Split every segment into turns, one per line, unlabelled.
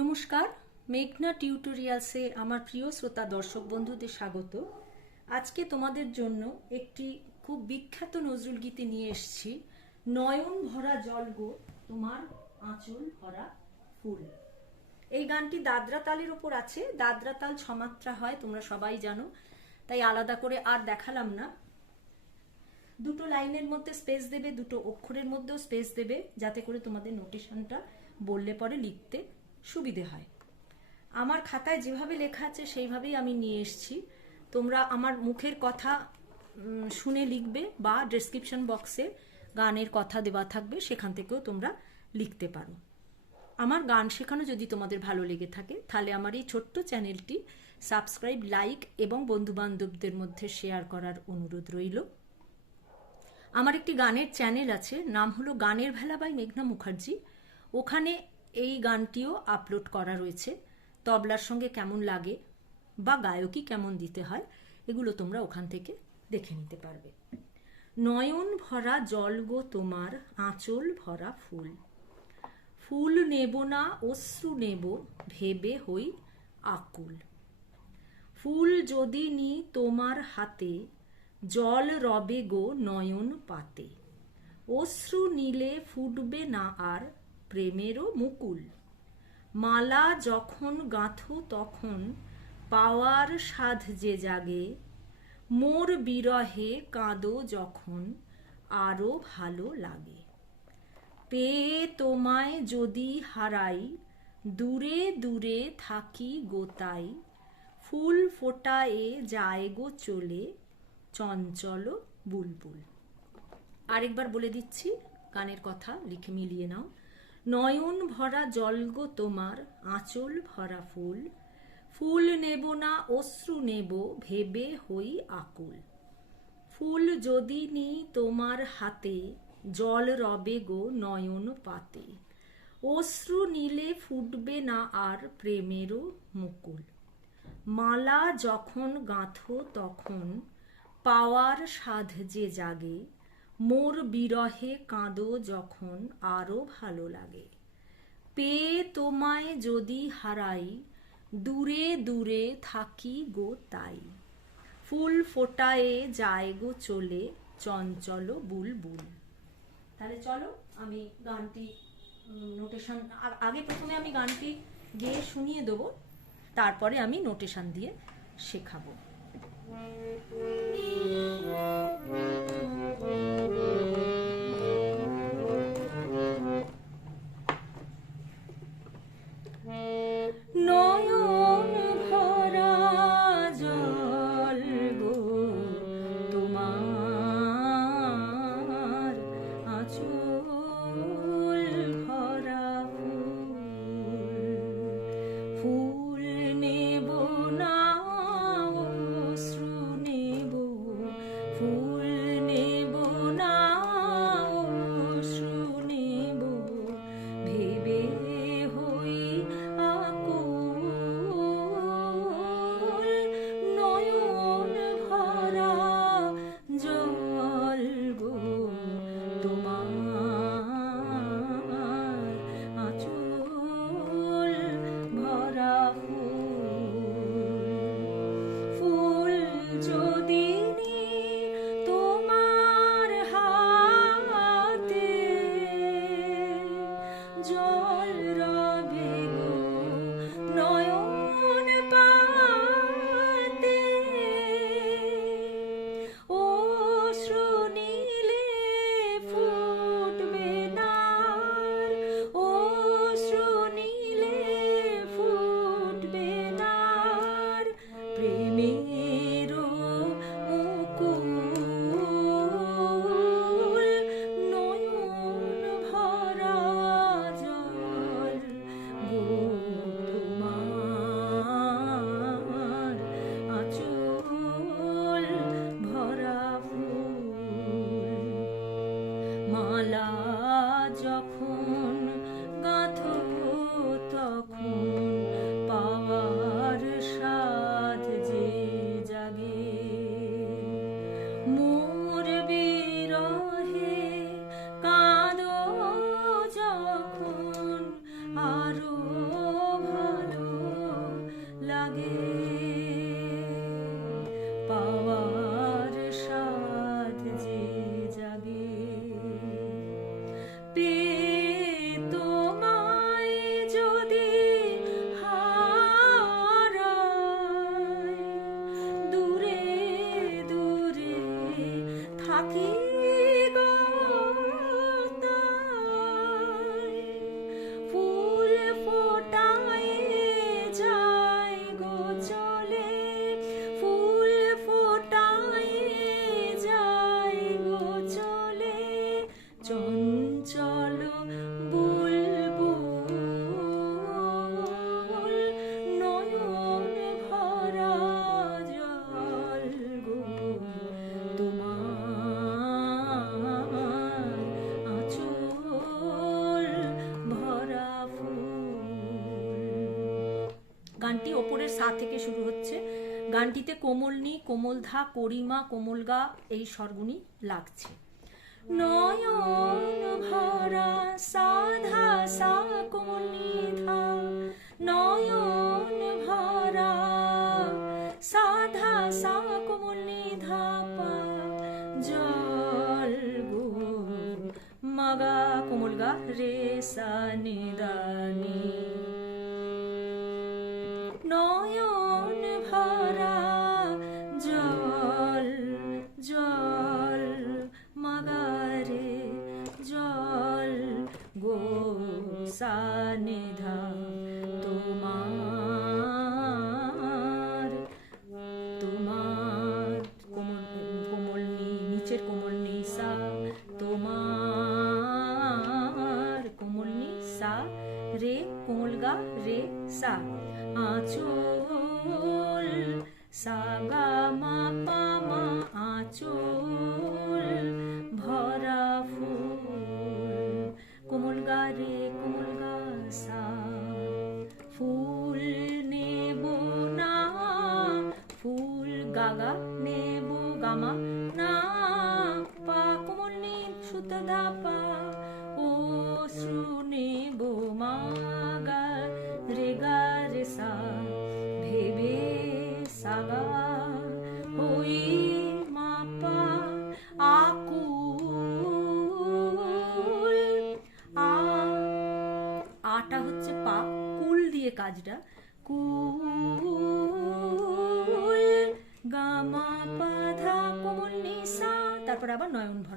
নমস্কার, মেঘনা টিউটোরিয়ালসে আমার প্রিয় শ্রোতা দর্শক বন্ধুদের স্বাগত। আজকে তোমাদের জন্য একটি খুব বিখ্যাত নজরুল গীতি নিয়ে এসেছি, নয়ন ভরা জল গো, তোমার আঁচল ভরা ফুল। এই গানটি দাদরা তালের ওপর আছে, দাদরা তাল ছমাত্রা হয়, তোমরা সবাই জানো, তাই আলাদা করে আর দেখালাম না। দুটো লাইনের মধ্যে স্পেস দেবে, দুটো অক্ষরের মধ্যেও স্পেস দেবে, যাতে করে তোমাদের নোটেশনটা বললে পরে লিখতে সুবিধে হয়। আমার খাতায় যেভাবে লেখা আছে সেইভাবেই আমি নিয়ে এসেছি। তোমরা আমার মুখের কথা শুনে লিখবে বা ডেসক্রিপশন বক্সে গানের কথা দেওয়া থাকবে, সেখান থেকেও তোমরা লিখতে পারো। আমার গান শেখানো যদি তোমাদের ভালো লেগে থাকে, তাহলে আমার এই ছোট্ট চ্যানেলটি সাবস্ক্রাইব, লাইক এবং বন্ধু বান্ধবদের মধ্যে শেয়ার করার অনুরোধ রইল। আমার একটি গানের চ্যানেল আছে, নাম হলো গানের ভেলা বাই মেঘনা মুখার্জি। ওখানে এই গানটিও আপলোড করা রয়েছে। তবলার সঙ্গে কেমন লাগে বা গায়কী কেমন দিতে হয়, এগুলো তোমরা ওখান থেকে দেখে নিতে পারবে। নয়ন ভরা জল গো তোমার, আঁচল ভরা ফুল। ফুল নেব না, অশ্রু নেব, ভেবে হই আকুল। ফুল যদি নি তোমার হাতে, জল রবে গো নয়ন পাতে। অশ্রু নিলে ফুটবে না আর প্রেমেরও মুকুল। মালা যখন গাঁথো তখন পাওয়ার সাধ যে জাগে, মোর বিরহে কাঁদো যখন আরও ভালো লাগে। পেয়ে তোমায় যদি হারাই, দূরে দূরে থাকি গোতাই, ফুল ফোটায়ে যায় গো চলে চঞ্চল বুলবুল। আরেকবার বলে দিচ্ছি, গানের কথা লিখে মিলিয়ে নাও। নয়ন ভরা জল গো তোমার, আঁচল ভরা ফুল। ফুল নেব না, অশ্রু নেব, ভেবে হই আকুল। ফুল যদি নি তোমার হাতে, জল রবে গো নয়ন পাতে। অশ্রু নীলে ফুটবে না আর প্রেমেরও মুকুল। মালা যখন গাঁথো তখন, পাওয়ার সাধ যে জাগে মোর বিরহে কাঁদো যখন আরও ভালো লাগে। পেয়ে তোমায় যদি হারাই, দূরে দূরে থাকি গো তাই। ফুল ফোটায়ে যায় গো চলে চঞ্চল বুলবুল। তাহলে চলো, আমি গানটি নোটেশন আগে প্রথমে আমি গানটি গেয়ে শুনিয়ে দেবো, তারপরে আমি নোটেশন দিয়ে শেখাবো। বাকি থেকে শুরু হচ্ছে। গানটিতে কোমলনি, কোমলধা, করিমা, কোমলগা এই স্বরগুণী লাগছে। নয়ন ভরা, সাধা, সা নয়ন ভরা, সাধা, সা, কোমলনি জল গো, মগা, কোমলগা, রে, সা নিদা need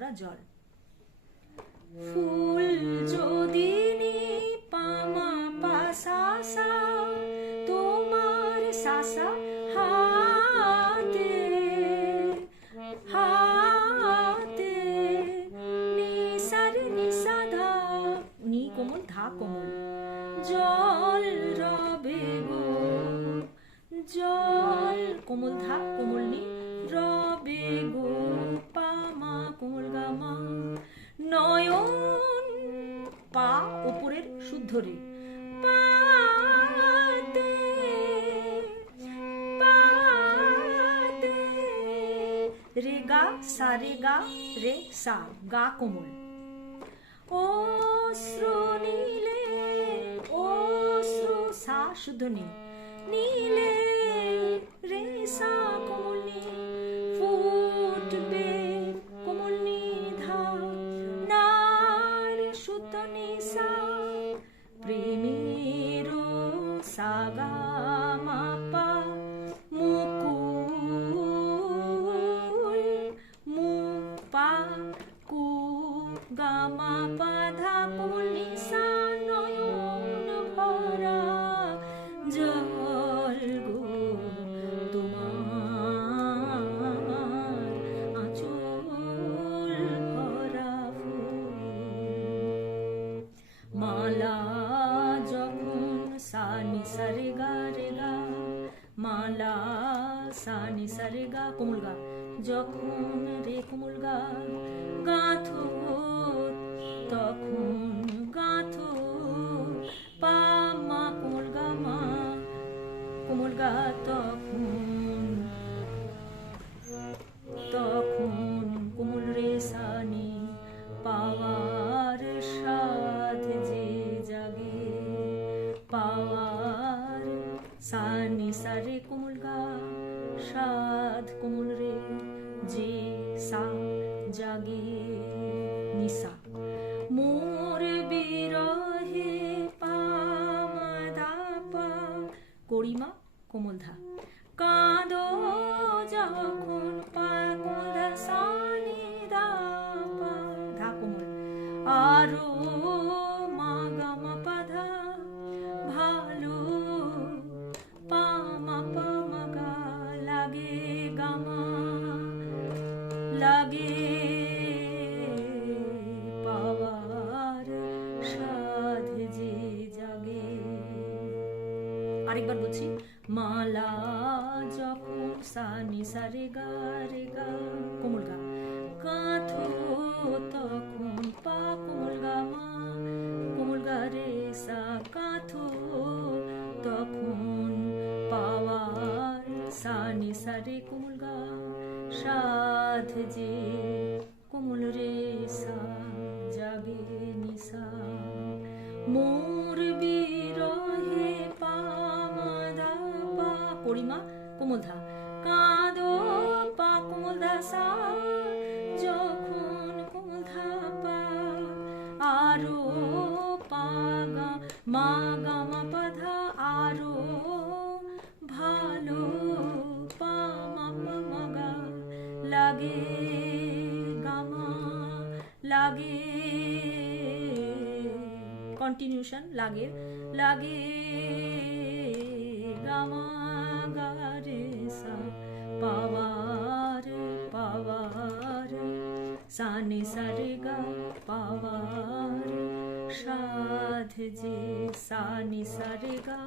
ভরা জল শুদ্ধ রে। রে গা সা, রে গা, রে সা, গা কোমল। ও শ্রু নীলে ও শ্রু সা শুদ্ধ নীল। নীলে রে সা কোমল colgato. কোমল মালা যখন সানি সারে গা রে গা, কোমল গা। কাঁথো তখন পা কোমল গা মা, কোমল গা রে সা। কাঁথো তখন পাওয়ার সানি সারে কোমল গা, সাধ যে কোমল রে সা, জাগে নিশা। করিমা কোমল ধা কাঁদো পা কোমল ধা সা, যখন কোমল ধা পা, আরও পা গা, মা গা মা পা ধা, আরও ভালো পা মা মা মা গা। লাগে গামা লাগে কন্টিনিউশন লাগে লাগে সানে সারে গা পাওয়ার। সাধ যে সানি সারে গা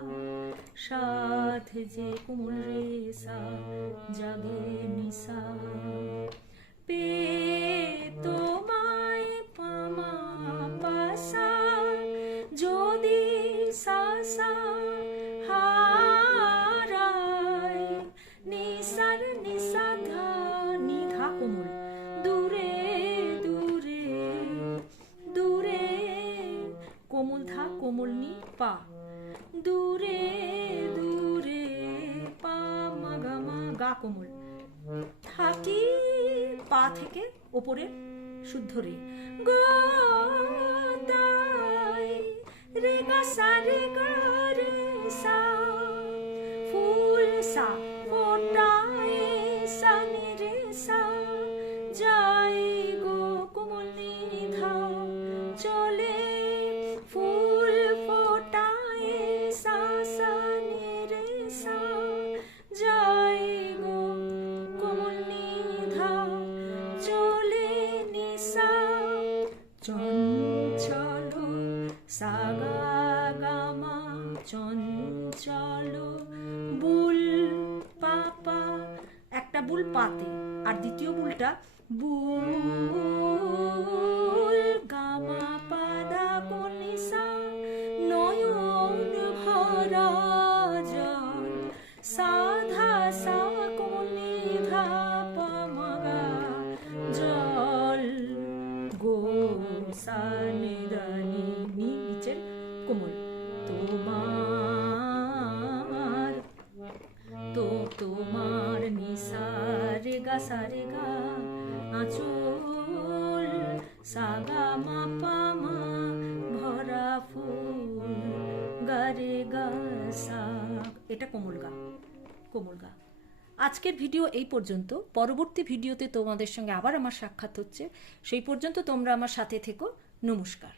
সাধ যে কুমল রে সা জাগে নিসা পে তোমায় পামা পাসা যদি কোমল ধা কোমল নি, পা। দূরে দূরে, পা, মা, গা মা, গা কোমল। থাকি পা থেকে ওপরে শুদ্ধ রে। গোদাই, রে গা সা, রে গা, রে সা। ফুল সা ফোটায় বুল পাতে। আর দ্বিতীয় বুলটা বুল গামা পাদা কনিসা নয়ন ভরা জল, সাধা সা কনিধা পামাগা জল। গো সানিদানি নি নিচের কোমল, তোমার তো তোমার সাগা ভরা ফুল গা রে গা সা এটা কোমল গা কোমল গা। আজকের ভিডিও এই পর্যন্ত। পরবর্তী ভিডিওতে তোমাদের সঙ্গে আবার আমার সাক্ষাৎ হচ্ছে। সেই পর্যন্ত তোমরা আমার সাথে থেকো। নমস্কার।